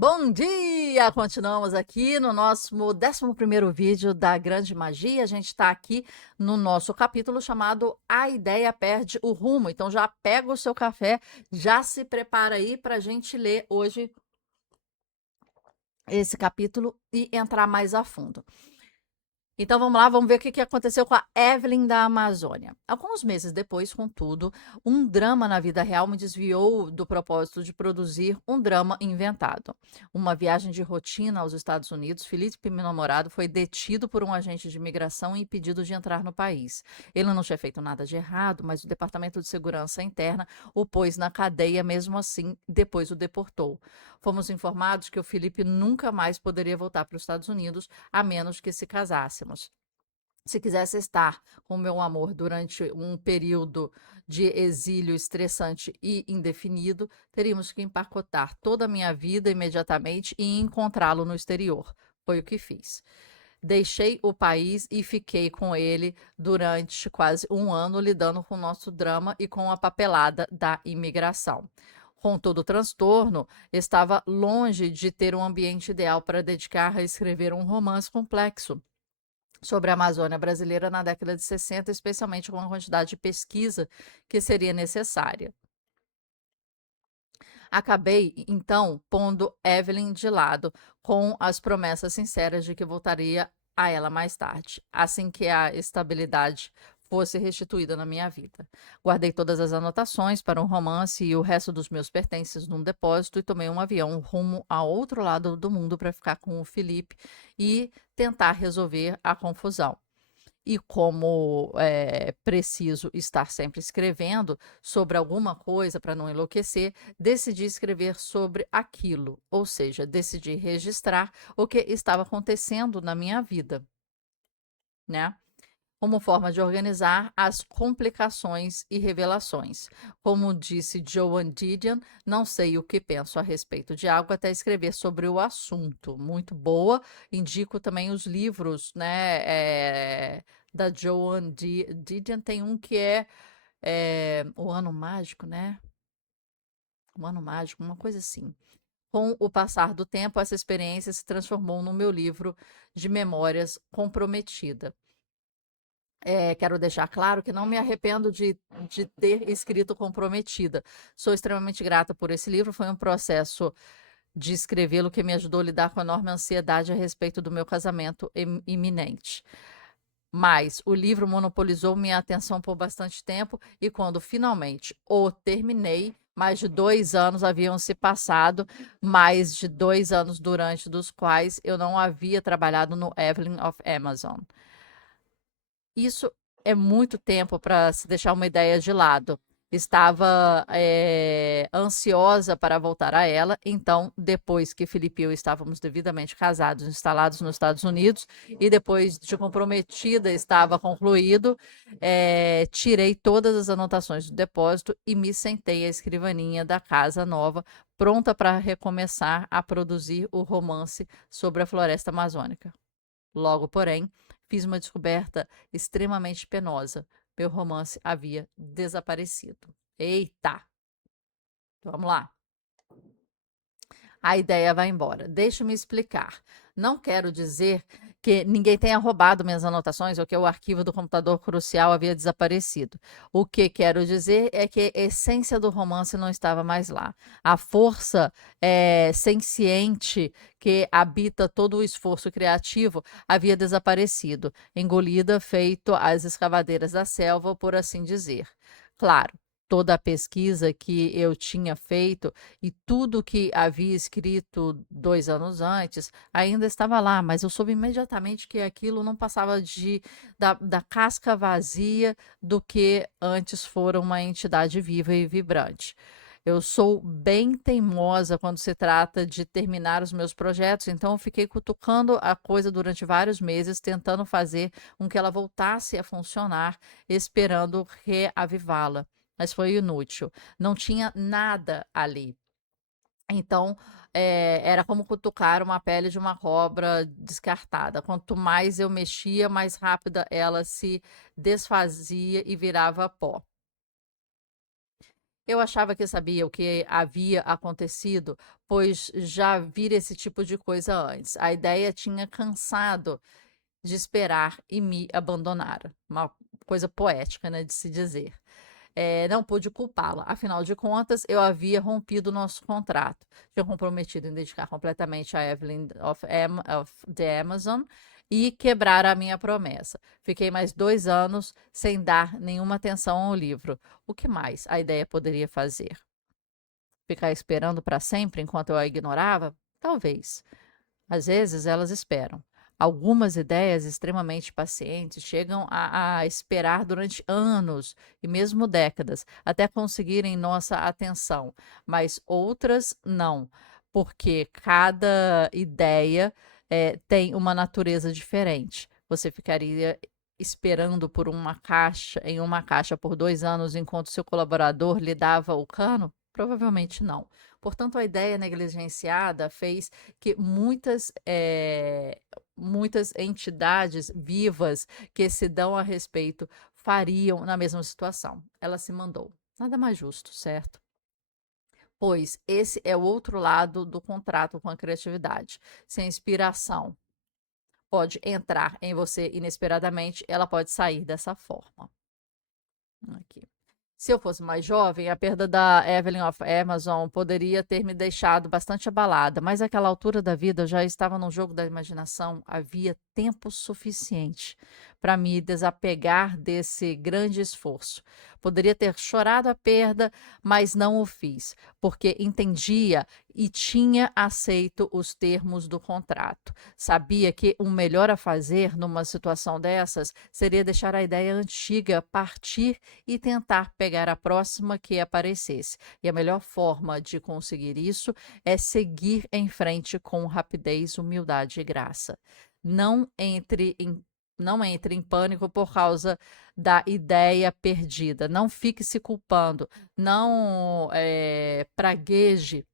Bom dia! Continuamos aqui no nosso 11º vídeo da Grande Magia. A gente está aqui no nosso capítulo chamado A Ideia Perde o Rumo. Então já pega o seu café, já se prepara aí para a gente ler hoje esse capítulo e entrar mais a fundo. Então vamos lá, vamos ver o que aconteceu com a Evelyn da Amazônia. Alguns meses depois, contudo, um drama na vida real me desviou do propósito de produzir um drama inventado. Uma viagem de rotina aos Estados Unidos, Felipe, meu namorado, foi detido por um agente de imigração e impedido de entrar no país. Ele não tinha feito nada de errado, mas o Departamento de Segurança Interna o pôs na cadeia mesmo assim, depois o deportou. Fomos informados que o Felipe nunca mais poderia voltar para os Estados Unidos, a menos que se casássemos. Se quisesse estar com meu amor durante um período de exílio estressante e indefinido, teríamos que empacotar toda a minha vida imediatamente e encontrá-lo no exterior. Foi o que fiz. Deixei o país e fiquei com ele durante quase um ano, lidando com o nosso drama e com a papelada da imigração. Com todo o transtorno, estava longe de ter um ambiente ideal para dedicar a escrever um romance complexo sobre a Amazônia brasileira na década de 60, especialmente com a quantidade de pesquisa que seria necessária. Acabei, então, pondo Evelyn de lado, com as promessas sinceras de que voltaria a ela mais tarde, assim que a estabilidade fosse restituída na minha vida. Guardei todas as anotações para um romance e o resto dos meus pertences num depósito e tomei um avião rumo ao outro lado do mundo para ficar com o Felipe e tentar resolver a confusão. E como preciso estar sempre escrevendo sobre alguma coisa para não enlouquecer, decidi escrever sobre aquilo, ou seja, decidi registrar o que estava acontecendo na minha vida, né? Como forma de organizar as complicações e revelações. Como disse Joan Didion, não sei o que penso a respeito de algo até escrever sobre o assunto. Muito boa. Indico também os livros, né, da Joan Didion. Tem um que é O Ano Mágico, né? O Ano Mágico, uma coisa assim. Com o passar do tempo, essa experiência se transformou no meu livro de memórias Comprometida. Quero deixar claro que não me arrependo de ter escrito Comprometida. Sou extremamente grata por esse livro. Foi um processo de escrevê-lo que me ajudou a lidar com a enorme ansiedade a respeito do meu casamento iminente. Mas o livro monopolizou minha atenção por bastante tempo e quando finalmente o terminei, mais de 2 anos haviam se passado, mais de 2 anos durante dos quais eu não havia trabalhado no Evelyn of Amazon. Isso é muito tempo para se deixar uma ideia de lado. Estava ansiosa para voltar a ela, então, depois que Felipe e eu estávamos devidamente casados, instalados nos Estados Unidos, e depois de comprometida estava concluído, tirei todas as anotações do depósito e me sentei à escrivaninha da casa nova, pronta para recomeçar a produzir o romance sobre a floresta amazônica. Logo, porém, fiz uma descoberta extremamente penosa. Meu romance havia desaparecido. Eita! Vamos lá. A ideia vai embora. Deixa-me explicar. Não quero dizer que ninguém tenha roubado minhas anotações ou que o arquivo do computador crucial havia desaparecido. O que quero dizer é que a essência do romance não estava mais lá. A força senciente que habita todo o esforço criativo havia desaparecido, engolida, feito às escavadeiras da selva, por assim dizer. Claro, toda a pesquisa que eu tinha feito e tudo que havia escrito 2 anos antes ainda estava lá, mas eu soube imediatamente que aquilo não passava da casca vazia do que antes fora uma entidade viva e vibrante. Eu sou bem teimosa quando se trata de terminar os meus projetos, então eu fiquei cutucando a coisa durante vários meses, tentando fazer com que ela voltasse a funcionar, esperando reavivá-la. Mas foi inútil. Não tinha nada ali. Então, era como cutucar uma pele de uma cobra descartada. Quanto mais eu mexia, mais rápida ela se desfazia e virava pó. Eu achava que sabia o que havia acontecido, pois já vira esse tipo de coisa antes. A ideia tinha cansado de esperar e me abandonar. Uma coisa poética, né, de se dizer. Não pude culpá-la. Afinal de contas, eu havia rompido o nosso contrato. Tinha comprometido em dedicar completamente a Evelyn of the Amazon e quebrar a minha promessa. Fiquei mais 2 anos sem dar nenhuma atenção ao livro. O que mais a ideia poderia fazer? Ficar esperando para sempre enquanto eu a ignorava? Talvez. Às vezes elas esperam. Algumas ideias extremamente pacientes chegam a esperar durante anos e mesmo décadas até conseguirem nossa atenção, mas outras não, porque cada ideia tem uma natureza diferente. Você ficaria esperando por uma caixa, em uma caixa por 2 anos enquanto seu colaborador lhe dava o cano? Provavelmente não. Portanto, a ideia negligenciada fez que muitas entidades vivas que se dão a respeito fariam na mesma situação. Ela se mandou. Nada mais justo, certo? Pois esse é o outro lado do contrato com a criatividade. Se a inspiração pode entrar em você inesperadamente, ela pode sair dessa forma. Aqui. Se eu fosse mais jovem, a perda da Evelyn of Amazon poderia ter me deixado bastante abalada, mas àquela altura da vida eu já estava num jogo da imaginação, havia tempo suficiente para me desapegar desse grande esforço. Poderia ter chorado a perda, mas não o fiz, porque entendia e tinha aceito os termos do contrato. Sabia que o melhor a fazer numa situação dessas seria deixar a ideia antiga partir e tentar pegar a próxima que aparecesse. E a melhor forma de conseguir isso é seguir em frente com rapidez, humildade e graça. Não entre em não entre em pânico por causa da ideia perdida. Não fique se culpando. Não pragueje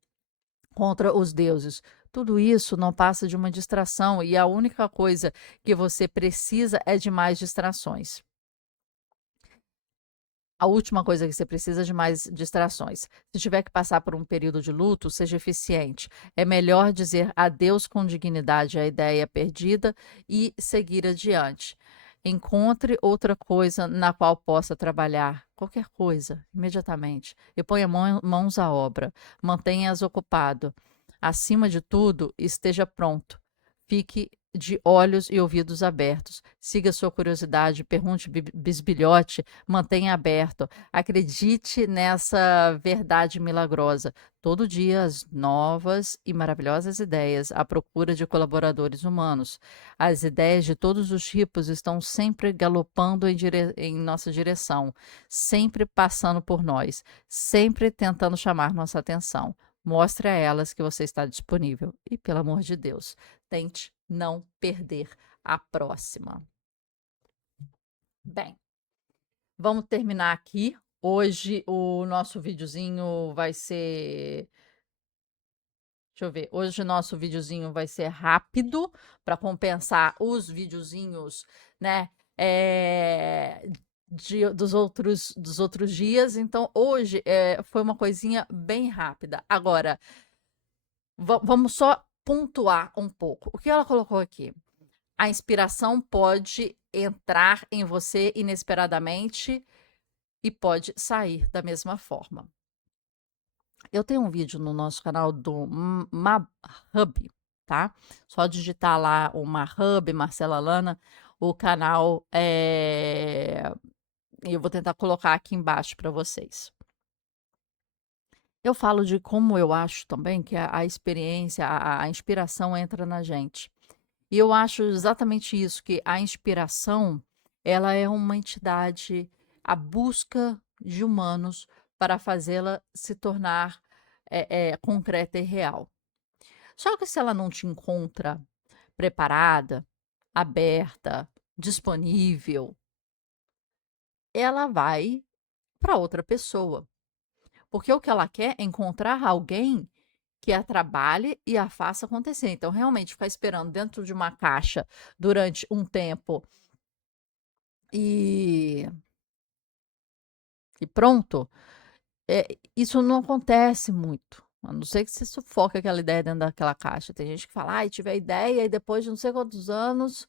contra os deuses. Tudo isso não passa de uma distração e a única coisa que você precisa é de mais distrações. A última coisa que você precisa é de mais distrações. Se tiver que passar por um período de luto, seja eficiente. É melhor dizer adeus com dignidade à ideia perdida e seguir adiante. Encontre outra coisa na qual possa trabalhar, qualquer coisa, imediatamente. E ponha mãos à obra. Mantenha-as ocupado. Acima de tudo, esteja pronto. Fique de olhos e ouvidos abertos. Siga sua curiosidade, pergunte bisbilhote, mantenha aberto. Acredite nessa verdade milagrosa. Todo dia as novas e maravilhosas ideias à procura de colaboradores humanos. As ideias de todos os tipos estão sempre galopando em nossa direção, sempre passando por nós, sempre tentando chamar nossa atenção. Mostre a elas que você está disponível. E, pelo amor de Deus, tente não perder a próxima. Bem, vamos terminar aqui. Hoje o nosso videozinho vai ser. Deixa eu ver. Hoje o nosso videozinho vai ser rápido para compensar os videozinhos, né? Dos outros dias. Então, hoje foi uma coisinha bem rápida. Agora, vamos só pontuar um pouco. O que ela colocou aqui? A inspiração pode entrar em você inesperadamente e pode sair da mesma forma. Eu tenho um vídeo no nosso canal do MabHub, tá? Só digitar lá o MabHub, Marcela Lana, o canal eu vou tentar colocar aqui embaixo para vocês. Eu falo de como eu acho também que a experiência, a inspiração entra na gente. E eu acho exatamente isso, que a inspiração, ela é uma entidade, a busca de humanos para fazê-la se tornar concreta e real. Só que se ela não te encontra preparada, aberta, disponível, ela vai para outra pessoa. Porque o que ela quer é encontrar alguém que a trabalhe e a faça acontecer. Então, realmente, ficar esperando dentro de uma caixa durante um tempo e, e pronto, Isso não acontece muito. A não ser que você sufoque aquela ideia dentro daquela caixa. Tem gente que fala, ai, tive a ideia e depois de não sei quantos anos,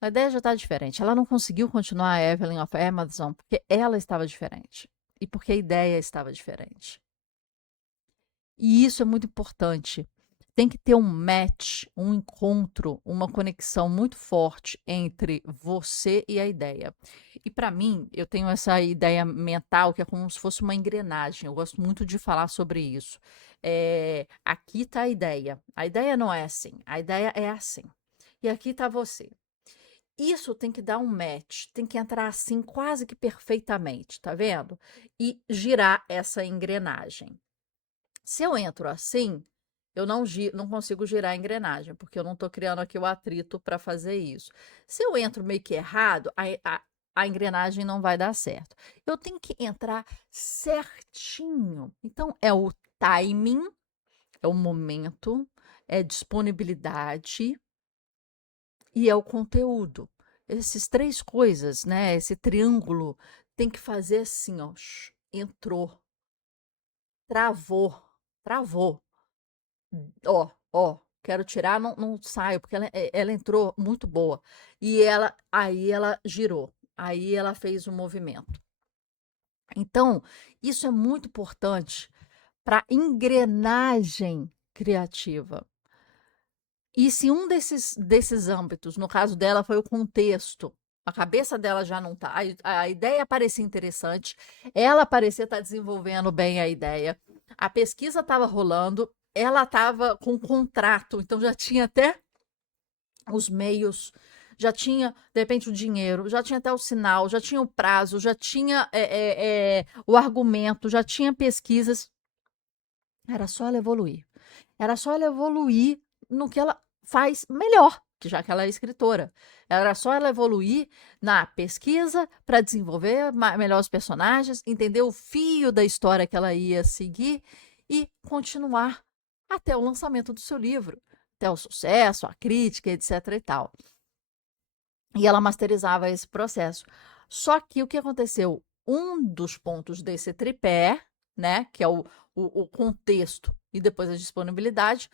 a ideia já está diferente. Ela não conseguiu continuar a Evelyn of Amazon porque ela estava diferente. E porque a ideia estava diferente. E isso é muito importante. Tem que ter um match, um encontro, uma conexão muito forte entre você e a ideia. E para mim, eu tenho essa ideia mental que é como se fosse uma engrenagem. Eu gosto muito de falar sobre isso. Aqui está a ideia. A ideia não é assim. A ideia é assim. E aqui está você. Isso tem que dar um match, tem que entrar assim quase que perfeitamente, tá vendo? E girar essa engrenagem. Se eu entro assim, eu não consigo girar a engrenagem, porque eu não estou criando aqui o atrito para fazer isso. Se eu entro meio que errado, a engrenagem não vai dar certo. Eu tenho que entrar certinho. Então, é o timing, é o momento, é disponibilidade e é o conteúdo. Essas três coisas, né? Esse triângulo tem que fazer assim, ó. Entrou, travou, travou. Ó, quero tirar, não saio, porque ela entrou muito boa. E aí ela girou, aí ela fez o movimento. Então, isso é muito importante para engrenagem criativa. E se um desses âmbitos, no caso dela, foi o contexto, a cabeça dela já não tá, a ideia parecia interessante, ela parecia estar desenvolvendo bem a ideia, a pesquisa estava rolando, ela estava com contrato, então já tinha até os meios, já tinha, de repente, o dinheiro, já tinha até o sinal, já tinha o prazo, já tinha o argumento, já tinha pesquisas. Era só ela evoluir. Era só ela evoluir no que ela faz melhor, que já que ela é escritora. Era só ela evoluir na pesquisa para desenvolver melhor os personagens, entender o fio da história que ela ia seguir e continuar até o lançamento do seu livro, até o sucesso, a crítica, etc e tal. E ela masterizava esse processo. Só que o que aconteceu? Um dos pontos desse tripé, né, que é o contexto e depois a disponibilidade,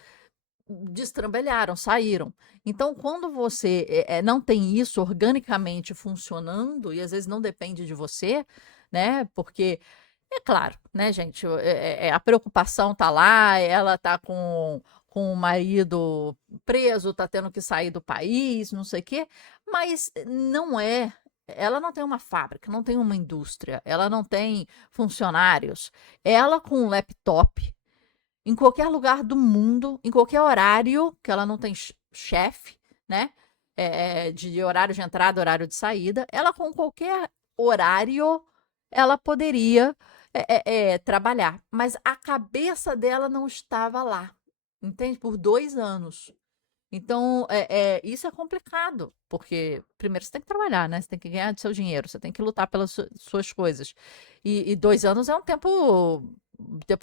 destrambelharam, saíram. Então, quando você não tem isso organicamente funcionando, e às vezes não depende de você, né? Porque, é claro, né, gente, a preocupação tá lá, ela tá com o marido preso, tá tendo que sair do país, não sei o quê, mas não é. Ela não tem uma fábrica, não tem uma indústria, ela não tem funcionários. Ela com um laptop em qualquer lugar do mundo, em qualquer horário, que ela não tem chefe, né? De horário de entrada, horário de saída, ela com qualquer horário, ela poderia trabalhar. Mas a cabeça dela não estava lá, entende? Por 2 anos. Então, isso é complicado, porque primeiro você tem que trabalhar, né? Você tem que ganhar seu dinheiro, você tem que lutar pelas suas coisas. E 2 anos é um tempo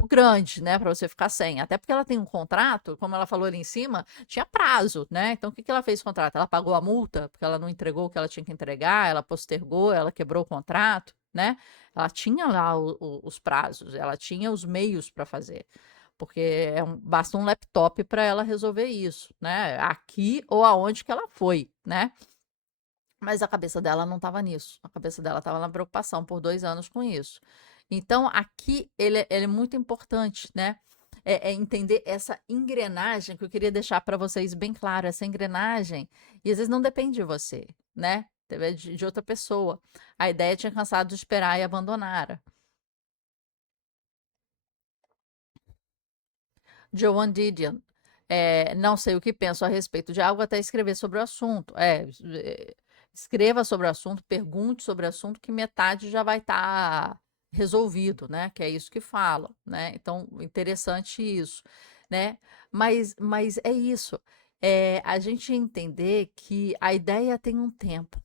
grande, né, para você ficar sem. Até porque ela tem um contrato, como ela falou ali em cima, tinha prazo, né? Então, o que que ela fez com o contrato? Ela pagou a multa, porque ela não entregou o que ela tinha que entregar, ela postergou, ela quebrou o contrato, né? Ela tinha lá os prazos, ela tinha os meios para fazer. Porque basta um laptop para ela resolver isso, né? Aqui ou aonde que ela foi, né? Mas a cabeça dela não estava nisso. A cabeça dela estava na preocupação por 2 anos com isso. Então, aqui ele é muito importante, né? Entender essa engrenagem que eu queria deixar para vocês bem claro. Essa engrenagem, e às vezes não depende de você, né? Depende de outra pessoa. A ideia tinha cansado de esperar e abandonara. Joan Didion. Não sei o que penso a respeito de algo até escrever sobre o assunto. Escreva sobre o assunto, pergunte sobre o assunto, que metade já vai estar resolvido, né? Que é isso que falam, né? Então, interessante isso, né? Mas é isso. A gente entender que a ideia tem um tempo.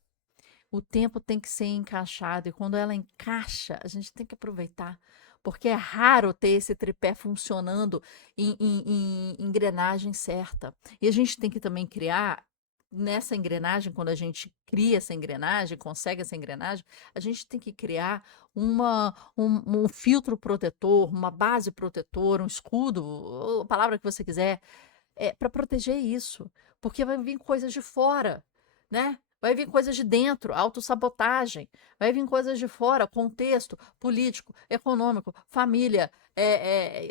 O tempo tem que ser encaixado, e quando ela encaixa, a gente tem que aproveitar, porque é raro ter esse tripé funcionando em engrenagem certa. E a gente tem que também criar nessa engrenagem, quando a gente cria essa engrenagem, consegue essa engrenagem, a gente tem que criar um filtro protetor, uma base protetora, um escudo, a palavra que você quiser, para proteger isso, porque vai vir coisas de fora, né? Vai vir coisas de dentro, autossabotagem, vai vir coisas de fora, contexto político, econômico, família,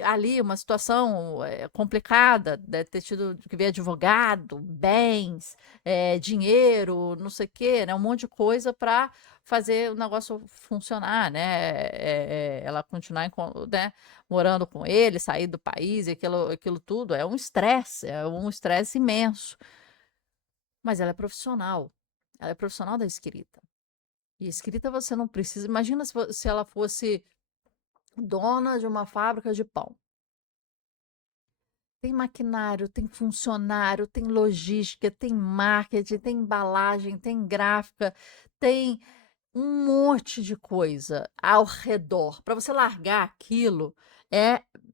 ali uma situação complicada, deve ter tido que ver advogado, bens, dinheiro, não sei o quê, né? Um monte de coisa para fazer o negócio funcionar, né? Ela continuar, né, morando com ele, sair do país, e aquilo tudo é um estresse imenso. Mas ela é profissional da escrita. E escrita você não precisa. Imagina se ela fosse dona de uma fábrica de pão. Tem maquinário, tem funcionário, tem logística, tem marketing, tem embalagem, tem gráfica, tem um monte de coisa ao redor. Para você largar aquilo,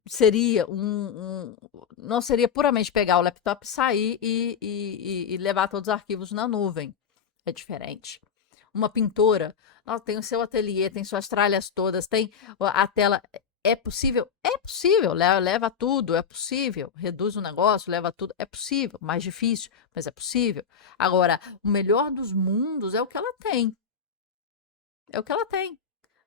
seria não seria puramente pegar o laptop, sair e levar todos os arquivos na nuvem. É diferente. Uma pintora, ela tem o seu ateliê, tem suas tralhas todas, tem a tela. É possível? É possível, leva tudo, é possível. Reduz o negócio, leva tudo, é possível. Mais difícil, mas é possível. Agora, o melhor dos mundos é o que ela tem. É o que ela tem.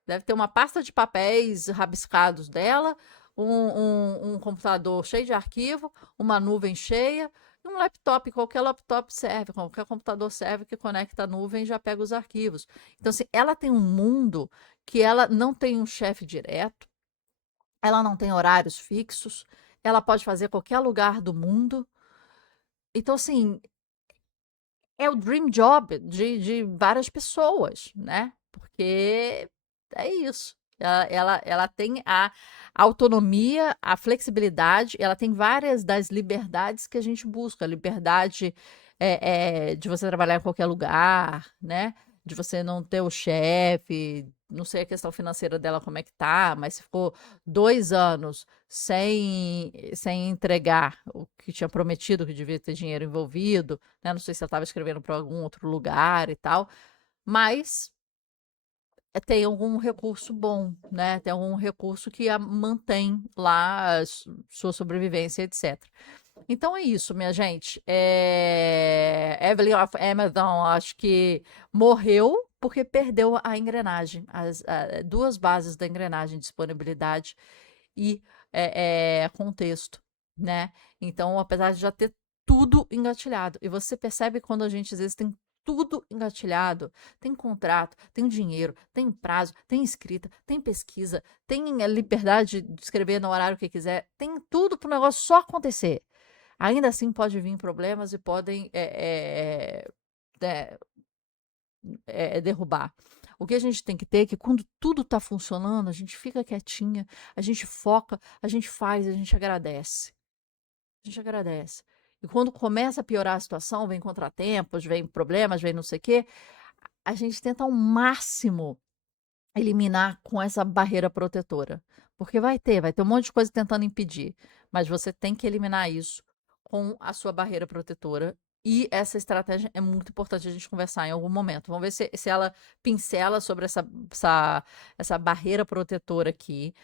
Deve ter uma pasta de papéis rabiscados dela, um computador cheio de arquivo, uma nuvem cheia, e um laptop. Qualquer laptop serve, qualquer computador serve que conecta a nuvem e já pega os arquivos. Então, assim, ela tem um mundo que ela não tem um chefe direto, ela não tem horários fixos, ela pode fazer qualquer lugar do mundo. Então, assim, é o dream job de várias pessoas, né? Porque é isso. Ela tem a autonomia, a flexibilidade, ela tem várias das liberdades que a gente busca. A liberdade de você trabalhar em qualquer lugar, né? De você não ter o chefe. Não sei a questão financeira dela como é que tá, mas se ficou 2 anos sem entregar o que tinha prometido, que devia ter dinheiro envolvido, né? Não sei se ela estava escrevendo para algum outro lugar e tal, mas tem algum recurso bom, né? Tem algum recurso que a mantém lá, sua sobrevivência, etc. Então é isso, minha gente. Evelyn of Amazon, acho que morreu porque perdeu a engrenagem, as duas bases da engrenagem, disponibilidade e contexto, né? Então, apesar de já ter tudo engatilhado, e você percebe quando a gente às vezes tem tudo engatilhado, tem contrato, tem dinheiro, tem prazo, tem escrita, tem pesquisa, tem a liberdade de escrever no horário que quiser, tem tudo para o negócio só acontecer. Ainda assim pode vir problemas e podem derrubar. O que a gente tem que ter é que quando tudo está funcionando, a gente fica quietinha, a gente foca, a gente faz, a gente agradece. A gente agradece. E quando começa a piorar a situação, vem contratempos, vem problemas, vem não sei o quê, a gente tenta ao máximo eliminar com essa barreira protetora. Porque vai ter um monte de coisa tentando impedir, mas você tem que eliminar isso com a sua barreira protetora. E essa estratégia é muito importante a gente conversar em algum momento. Vamos ver se ela pincela sobre essa barreira protetora aqui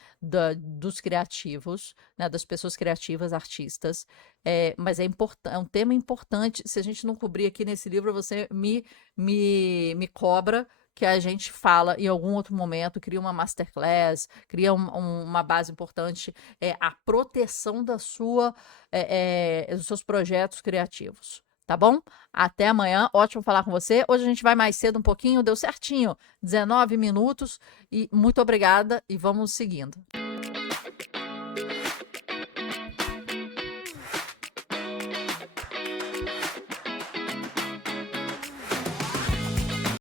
dos criativos, né, das pessoas criativas, artistas. Mas é um tema importante. Se a gente não cobrir aqui nesse livro, você me cobra que a gente fala em algum outro momento, cria uma masterclass, cria uma base importante, a proteção dos seus projetos criativos. Tá bom? Até amanhã, ótimo falar com você. Hoje a gente vai mais cedo um pouquinho, deu certinho, 19 minutos. E muito obrigada e vamos seguindo.